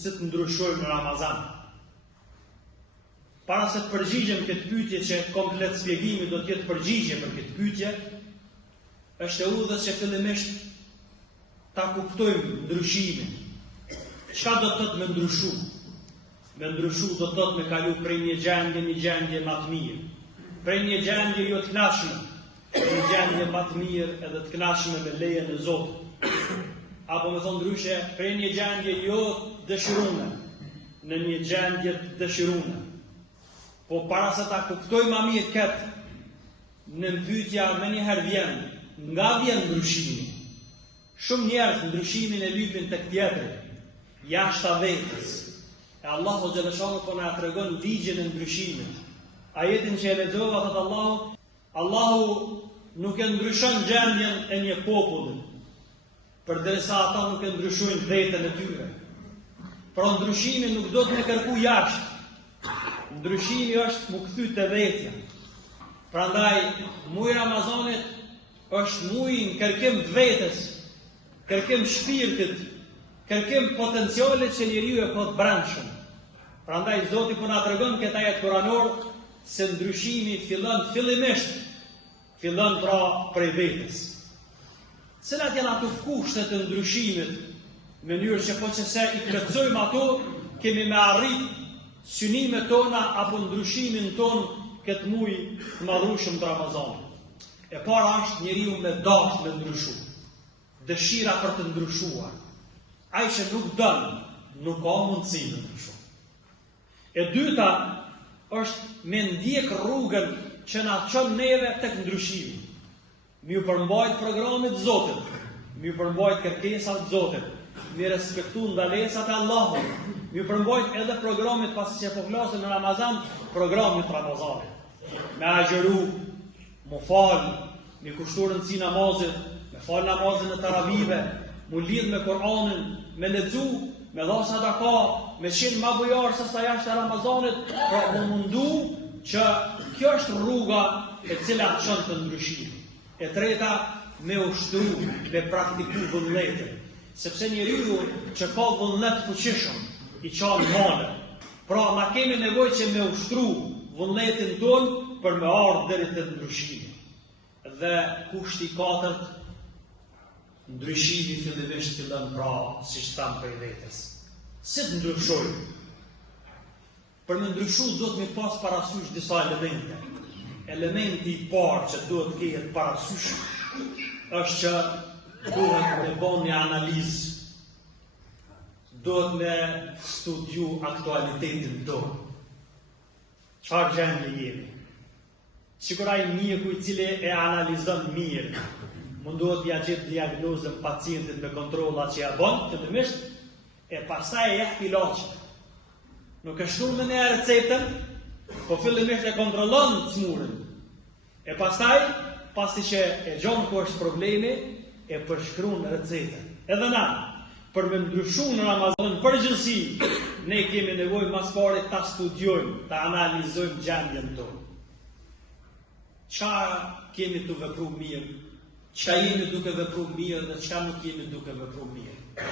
Se të ndryshojmë në Ramazan. Para se të përgjigjem këtë pyetje që komplet shpjegimi do të jetë përgjigje për këtë pyetje, është e udhës që fillimisht ta kuptojmë ndryshimin. Çka do të thotë me ndryshu? Me ndryshu do të thotë me kalu prej një gjendje më të mirë. Prej një gjendje jo të kënaqshme, një gjendje më të mirë edhe të kënaqshme me lejen e Zotit. Apo me thonë ndryshe, prej një gjendje jo dëshirune, në një gjendje të dëshirune. Po para se ta kuptoj ma mirë këtë, në pyetja me njëherë vjen, nga vjen ndryshimi? Shumë njerëz ndryshimin e lypin tek tjetri, jashta vetës. E Allahu xhaleshanu po na tregon ligjin e ndryshimit. Ajetin që e lexova thot Allahu nuk e ndryshon gjendjen e një populli, përderisa ata nuk e ndryshojnë vetën e tyre. Pra ndryshimi nuk do të me kërku jashtë. Ndryshimi është mu kthy te vetja. Prandaj muji Ramazanit është muji në kërkim të vetës, kërkim shpirtit, kërkim potencialit që njeriu e ka të brendshëm. Prandaj Zoti po na tregon këtë ajet kuranor se ndryshimi fillon pra prej vetës. Cilat janë ato kushtet të ndryshimit, në mënyrë që po që se i plotësojmë ato, kemi me arrit synimet tona apo ndryshimin ton këtë muj të madhrueshëm të Ramazanit. E para është njeriu me dashur me ndryshu, dëshira për të ndryshuar. Ai që nuk don, nuk ka mundësi të ndryshojë. E dyta është me ndjek rrugën që na çon neve tek ndryshimi. Mi u përmbajt programit Zotit, mi u përmbajt kërkesat Zotit, mi respektu ndalesat e Allahut, mi u përmbajt edhe programit pasi që po flasim në Ramazan, programit Ramazanit. Me agjeru, mu falë, mi kushtu rëndësi namazit, me falë namazin e taravive, mu lidh me Kur'anin, me lexu, me dha sadaka, me qenë ma bujarë se sa jashtë e Ramazanit, pra mu mundu që kjo është rruga e cila çon të ndryshimit. E treta, me ushtru, me praktiku vullnetin. Sepse njeriu që ka vullnet fuqishëm, i qanë male. Pra, ma kemi nevojë që me ushtru vullnetin ton për me ardhë deri te ndryshimi. Dhe kushti i katërt, ndryshimi fillimisht fillon pra, siç tham prej vetës. Si të ndryshojmë? Për me ndryshu do të me pas parasysh disa elemente. Elementi i parë që duhet të ketë parasysh është që duhet me bën një analizë, duhet me studiu aktualitetin tonë. Çfarë gjendje jemi? Sikur ai mjeku i cili e analizon mirë, mundohet t'ia gjetë diagnozën pacientit me kontrolla që ja bën, fillimisht, e pastaj e jep ilaçin. Nuk e shkruan në një receptën, po fillimisht e kontrollon smurin. E pastaj, pasi që e gjon ku është problemi, e përshkruan recetën. Edhe na, për me ndryshu në Ramazan përgjithësi, ne kemi nevojë mas pari ta studiojmë, ta analizojmë gjendjen tonë. Çfarë kemi të vepru mirë, çka jemi duke vepru mirë dhe çka nuk jemi duke vepru mirë.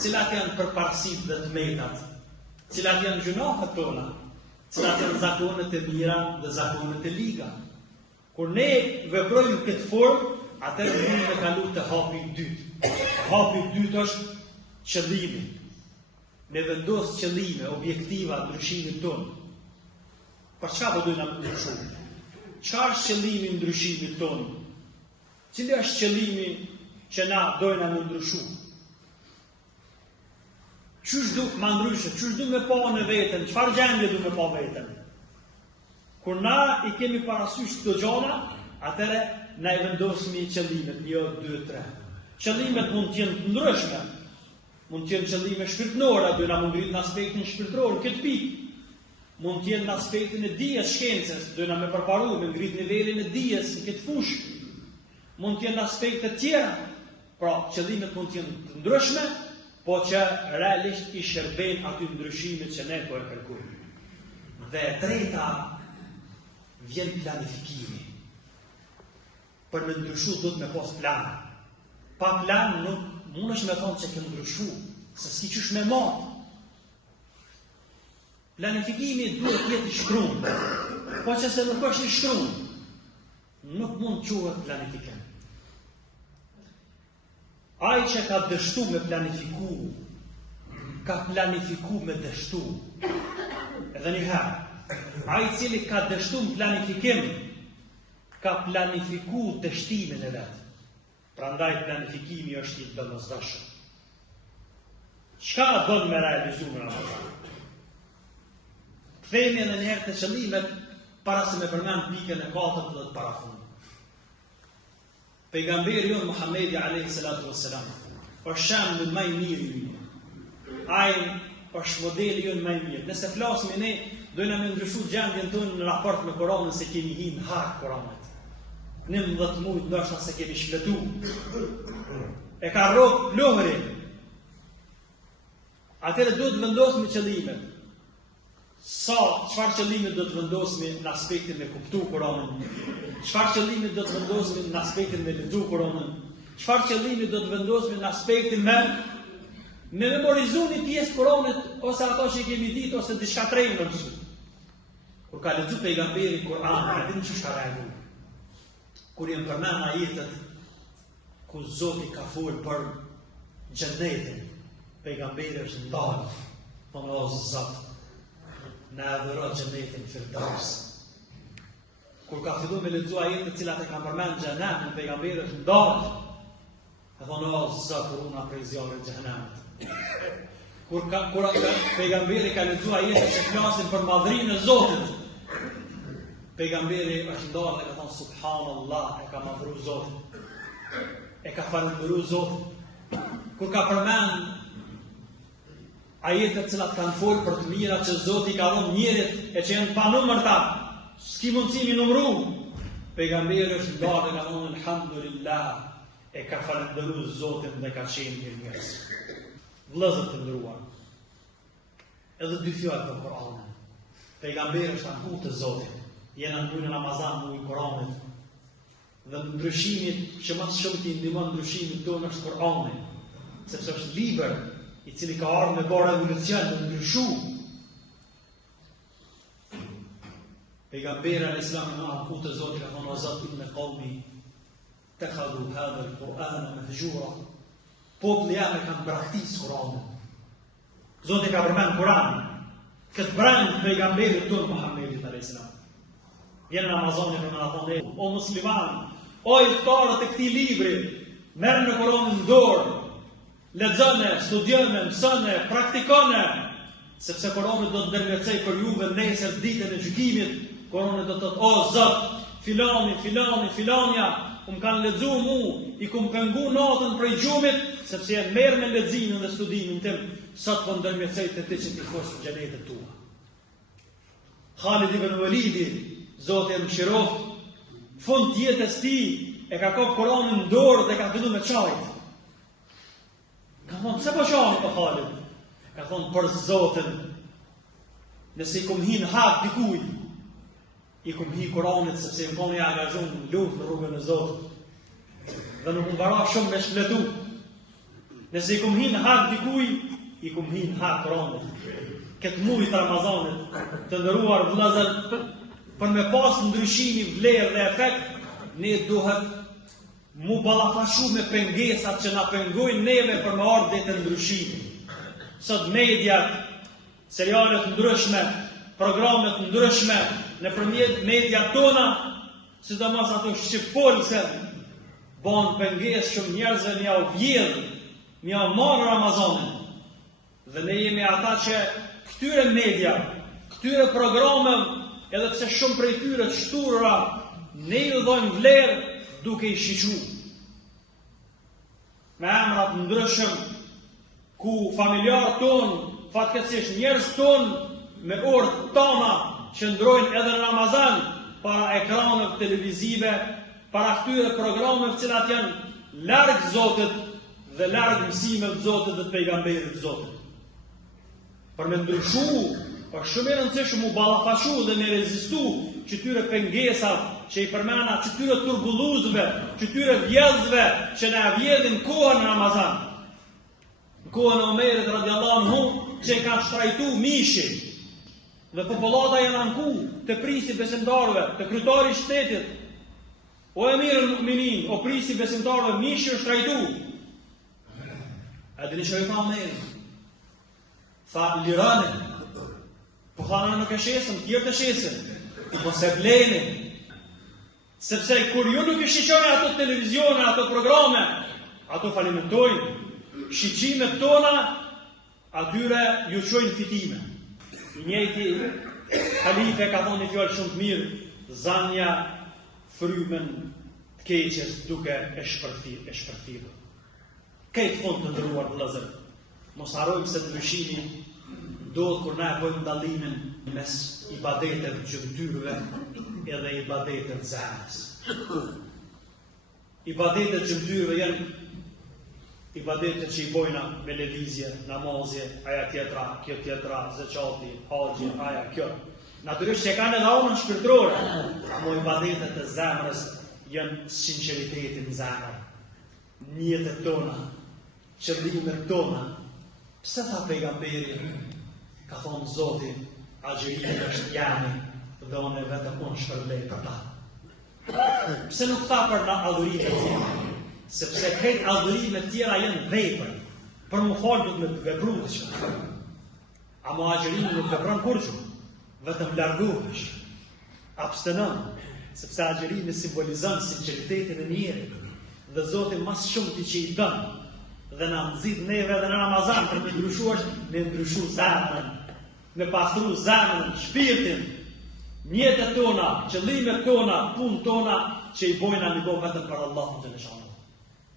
Cilat janë përparësitë dhe të metat, cilat janë gjunohet tona, cilat janë zakonet e mira dhe zakonet e liga. Kur ne veprojmë këtë formë, atëherë mund të kalu te hapi i dytë. Hapi i dytë është qëllimi. Ne vendos qëllime, objektiva ndryshimit tonë. Për çka do dojna ndryshu? Çfarë është qëllimi i ndryshimit tonë? Cili është qëllimi që na dojna me ndryshu? Çush do ma ndryshe, çush do me pa në veten, çfarë gjendje do me pa veten? Kur na i kemi parasysh këto gjëra, atëherë na i vendosmi qëllimet, jo 2, 3. Qëllimet mund të jenë të ndryshme. Mund të jenë qëllime shpirtërore, do na mund ngrit në aspektin shpirtëror, këtë pikë. Mund të jenë në aspektin e dijes shkencës, do na më përparu me ngrit nivelin e dijes në këtë fushë. Mund të jenë në aspekte të tjera. Pra, qëllimet mund të jenë të ndryshme, po që realisht i shërbejnë aty ndryshimit që ne po e kërkojmë. Dhe e treta, vjen planifikimi. Për me ndryshu do të me pas plan. Pa plan nuk mund është me thonë që ke ndryshu, se s'ki qysh me matë. Planifikimi duhet të jetë i shkruar. Po që se nuk është i shkruar, nuk mund të quhet planifikim. Ai që ka dështu me planifiku, ka planifiku me dështu. Edhe një herë, ai cili ka dështu me planifikim, ka planifiku dështimin e vetë. Prandaj planifikimi është i domosdoshëm. Çka do me realizu në Ramazan? Kthehemi edhe një herë të qëllimet para se me përmend pikën e 4 dhe të parafund. Pejgamberi jon Muhamedi alayhi salatu wassalam është shembull më i mirë i ju. Ai është modeli jon më i mirë. Nëse flasim ne, dojna me ndryshu gjendjen tonë në raport me Koranën se kemi hinë hak Koranit. 19 muaj ndoshta se kemi shpletu. E ka rrok plohëri. Atëherë duhet të vendosmë qëllimet. Çfarë qëllimi do të vendosmi në aspektin me kuptu Koranën? Çfarë qëllimi do të vendosmi në aspektin me lexu Koranën? Çfarë qëllimi do të vendosmi në aspektin me memorizu një pjesë Koranit ose ato që kemi ditë ose diçka tjetër më mësu? Kur ka lexu pejgamberi Kur'anin, a dini ç'ka reagu? Kur janë përmend ajetet ku Zoti ka folur për xhenetin, pejgamberi është ndalë, thonë o Zot, na adhuro xhenetin Firdaus. Kur ka filluar me lexu ajetet të cilat e kanë përmend xhenetin, pejgamberi është ndalë, e thonë o Zot, runa prej zjarrit të xhenemit. Kur pejgamberi ka lexu ajetet që flasin për madhrinë e Zotit, pejgamberi është ndalë dhe ka thonë subhanallah, e ka madhru Zotin, e ka falendëru Zotin. Kur ka përmend ajetet cilat kanë folur për të mirat që Zoti ka dhënë njerit e që janë pa numërta, s'ki mundësi mi numëru, pejgamberi është ndalë dhe ka thonë alhamdulillah, e ka falendëru Zotin dhe ka qenë mirës. Vëllezër të nderuar, edhe dy fjalë për Koranin. Pejgamberi është anku të Zotit. Jena në në Ramazan në Koranit. Dhe ndryshimit që më shumë t'i ndihmon ndryshimin tonë është Kurani, sepse është libër i cili ka ardhur me bërë revolucion të ndryshu. Pejgamberi alayhis salam në anku të Zotit ka thonë o Zot inna qaumi takhadhu hadha al-Qur'ana mahjura. Populli jam e kanë braktisë Kur'anin. Zoti ka përmend Kur'anin. Këtë brand pejgamberit tonë Muhammedit alayhis salam. Vjen Ramazani për më thonë o musliman, o iftarët e këtij libri, merr në Kur'anin në dorë, lexone, studione, mësone, praktikone, sepse Kur'ani do të ndërmjetësoj për juve nesër ditën e gjykimit. Kur'ani do të thotë o Zot, filania, kanë lexuar mu, i kum pengu natën prej gjumit, sepse janë merr me leximin dhe studimin tim, sot po ndërmjetësoj të ti që ti fosh në xhenetin tua. Khalid ibn Walidi, Zoti e mëshiroft, fund të jetës tij e ka kopë Kur'anin në dorë dhe ka filluar me çajt. Ka thonë, pse po çajt po Khalid? Ka thonë për Zotin, nëse i kum hin hak dikujt, i kum hi Kur'anit sepse më koni angazhuar në luftë në rrugën e Zotit. Dhe nuk më vara shumë me shpletu. Nëse i kum hi në hak dikujt, i kum hi në hak Kur'anit. Këtë muaj të Ramazanit, të nderuar vëllezër, për me pas ndryshimi vlerë dhe efekt, ne duhet mu ballafashu me pengesat që na pengojnë neve për me ardhur deri te ndryshimi. Sot mediat, serialet ndryshme, programet ndryshme, nëpërmjet media tona, sidomos ato shqipfolse, bën pengesë shumë njerëzve mja u vjedh, mja u marrë Ramazanin. Dhe ne jemi ata që këtyre media, këtyre programeve, edhe pse shumë prej tyre të shturura, ne ju dhojmë vlerë duke i shiqu. Me emrat ndryshëm, ku familjarë tonë, fatkeqësisht njerëz tonë, me orë tona, që ndrojnë edhe në Ramazan, para ekranëve televizive, para këtyre programeve cilat janë larg Zotit dhe larg mësimeve të Zotit dhe të pejgamberit të Zotit. Për me ndryshu, është shumë e rëndësishme u ballafashu dhe me rezistu këtyre pengesave që i përmena, këtyre turbulluzëve, këtyre vjedhësve që na vjedhin kohën në Ramazan. Në kohën e Omerit radiallahu anhu, që kanë shtrajtu mishin. dhe popullata janë anku të prisi besimtarëve, të kryetari i shtetit, o emirul mu'minin, o prisi besimtarëve, mishi është trajtu. A dini çfarë tha Omeri? Tha liranin, po thana nuk e shesën, tjerë të shesën, po se bleni, sepse kur ju nuk i shiqoni ato televizione, ato programe, ato falimentojnë, shiqimet tona, atyre ju qojnë fitime. I njëjti halife ka thonë një fjallë shumë të mirë, zanja frymen të keqes duke e shpërthirë. Këtë fond të ndëruar të lëzër, mos harrojmë se ndryshimi ndodh kur na e bëjmë dallimin mes ibadeteve gjymtyrëve edhe ibadeteve zemrës. Ibadetet gjymtyrëve janë ibadetet që i bojna me lëvizje, namazje, aja tjetra, kjo tjetra, zeqati, haxhi, aja kjo. Natyrisht që kanë edhe anën shpirtërore, mo ibadetet e zemrës janë sinqeritetin në zemër, njetet tona, qëllimet tona. Pse tha pejgamberi? Ka thonë Zoti, agjerimi është jami dhe unë vetëm unë shpërblej për ta. Pse nuk tha për na adhurime tjera? Sepse këtë adhurime tjera janë vepër. Për më falë du të me vepru të që. Amo agjerimi nuk vepron kurgjë, vetëm largohesh, abstenon, sepse agjerimi simbolizon sinceritetin e njerit. Dhe Zoti mas shumë ti që i dënë, dhe na nxit neve dhe në Ramazan për me ndryshuar, me ndryshu zemrën, me pastru zemrën, shpirtin, mjetet tona, qëllimet tona, punë tona, që i bojna një bo vetëm për Allahun të nëshanë.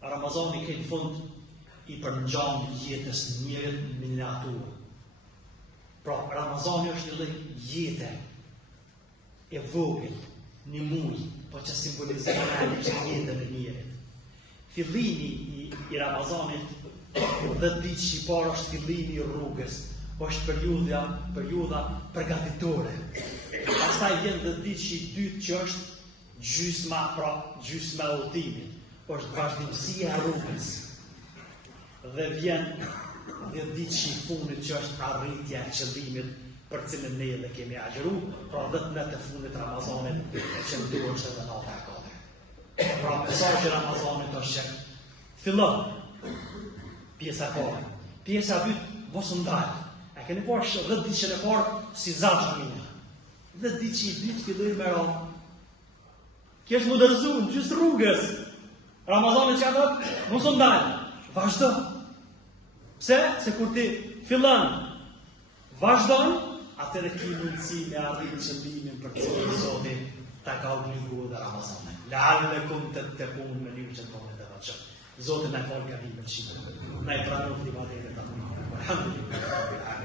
Ramazani këtë fund i përngjan jetës njerit në miniaturë. Pra, Ramazani është një lloj jete e vogël, një muj, po që simbolizon jetën e njerit. Fillimi i Ramazanit, 10 ditë që i parë është fillimi i rrugës, është periudha përgatitore. Pastaj vjen 10 ditë që i dytë që është gjysma, pra gjysma e udhëtimit, është vazhdimësia e rrugës. Dhe vjen 10 ditë që i fundit që është arritja e qëllimit për cilën ne edhe kemi agjëru, pra 10 net e fundit Ramazanit e që nduhet edhe nata e katër. Pra mesazhi Ramazanit është që fillon pjesa e parë. Pjesa e dytë mos u ndal. A keni parë 10 ditë që e parë si zash minja. 10 ditë që i dytë filloi me radhë. Kjo është modernizuar në gjysë rrugës. Ramazani që atë mos u ndal. Vazhdo. Pse? Se kur ti fillon vazhdon, atëre ki mundësi me arrit qëllimin për cilin Zoti ta ka obliguar dhe Ramazanin. La'allakum tattaqun me një që tonë të vaqëm. Zoti na fal gabimet që na i pranon ibadetet atë. Alhamdulillah.